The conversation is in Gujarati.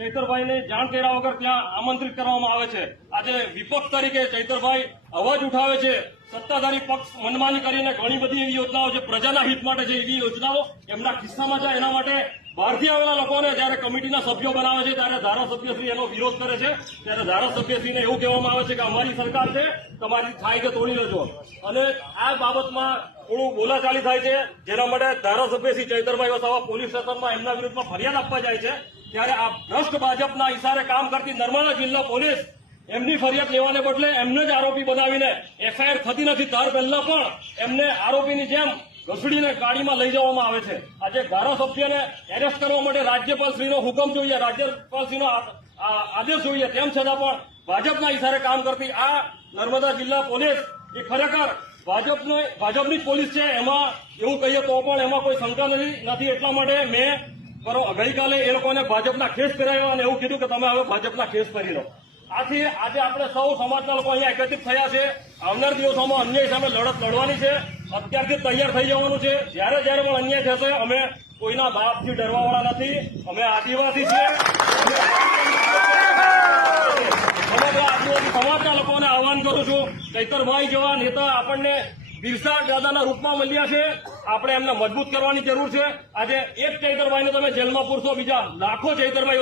ચૈતરભાઈને જાણ કર્યા વગર ત્યાં આમંત્રિત કરવામાં આવે છે। આજે વિપક્ષ તરીકે ચૈતરભાઈ અવાજ ઉઠાવે છે। સત્તાધારી પક્ષ મનમાની કરીને ઘણી બધી એવી યોજનાઓ છે પ્રજાના હિત માટે છે, એવી યોજનાઓ એમના ખિસ્સામાં જાય એના માટે બહારથી આવેલા લોકોને જયારે કમિટીના સભ્યો બનાવે છે ત્યારે ધારાસભ્યશ્રી એનો વિરોધ કરે છે। ત્યારે ધારાસભ્યશ્રીને એવું કહેવામાં આવે છે કે અમારી સરકાર છે, તમારી થાય કે તોડી લેજો। અને આ બાબતમાં થોડું બોલાચાલી થાય છે, જેના માટે ધારાસભ્ય શ્રી ચૈતરભાઈ વસાવા પોલીસ સ્ટેશનમાં એમના વિરુદ્ધમાં ફરિયાદ આપવા જાય છે। ત્યારે આ ભ્રષ્ટ ભાજપના ઇશારે કામ કરતી નર્મદા જિલ્લા પોલીસ એમની ફરિયાદ લેવાને બદલે એમને જ આરોપી બનાવીને એફઆઈઆર થતી નથી ત્યાર પહેલા પણ એમને આરોપીની જેમ ઘસડીને ગાડીમાં લઈ જવામાં આવે છે। આજે ધારાસભ્યને એરેસ્ટ કરવા માટે રાજ્યપાલશ્રીનો હુકમ જોઈએ, રાજ્યપાલશ્રીનો આદેશ જોઈએ, તેમ છતાં પણ ભાજપના ઇશારે કામ કરતી આ નર્મદા જિલ્લા પોલીસ એ ખરેખર ભાજપની જ પોલીસ છે। એમાં એવું કહીએ તો પણ એમાં કોઈ શંકા નથી। એટલા માટે મેં ગઈકાલે એ લોકોને ભાજપના ખેસ પહેરાવ્યા અને એવું કીધું કે તમે હવે ભાજપના ખેસ પહેરી લો। આથી આજે આપણે સૌ સમાજના લોકો અહીંયા એકત્રિત થયા છે। આવનાર દિવસોમાં અન્યાય સામે લડત લડવાની છે, અત્યારથી તૈયાર થઈ જવાનું છે। જ્યારે જ્યારે પણ અન્યાય થશે અમે કોઈના બાપથી ડરવાવાળા નથી, અમે આદિવાસી છીએ। સમગ્ર આદિવાસી સમાજના લોકોને આહવાન કરું છું, ચૈતરભાઈ જેવા નેતા આપણને બિરસા દાદાના રૂપમાં મળ્યા છે, આપણે એમને મજબૂત કરવાની જરૂર છે। આજે એક ચૈતરભાઈને તમે જેલમાં પૂરશો, બીજા લાખો ચૈતરભાઈ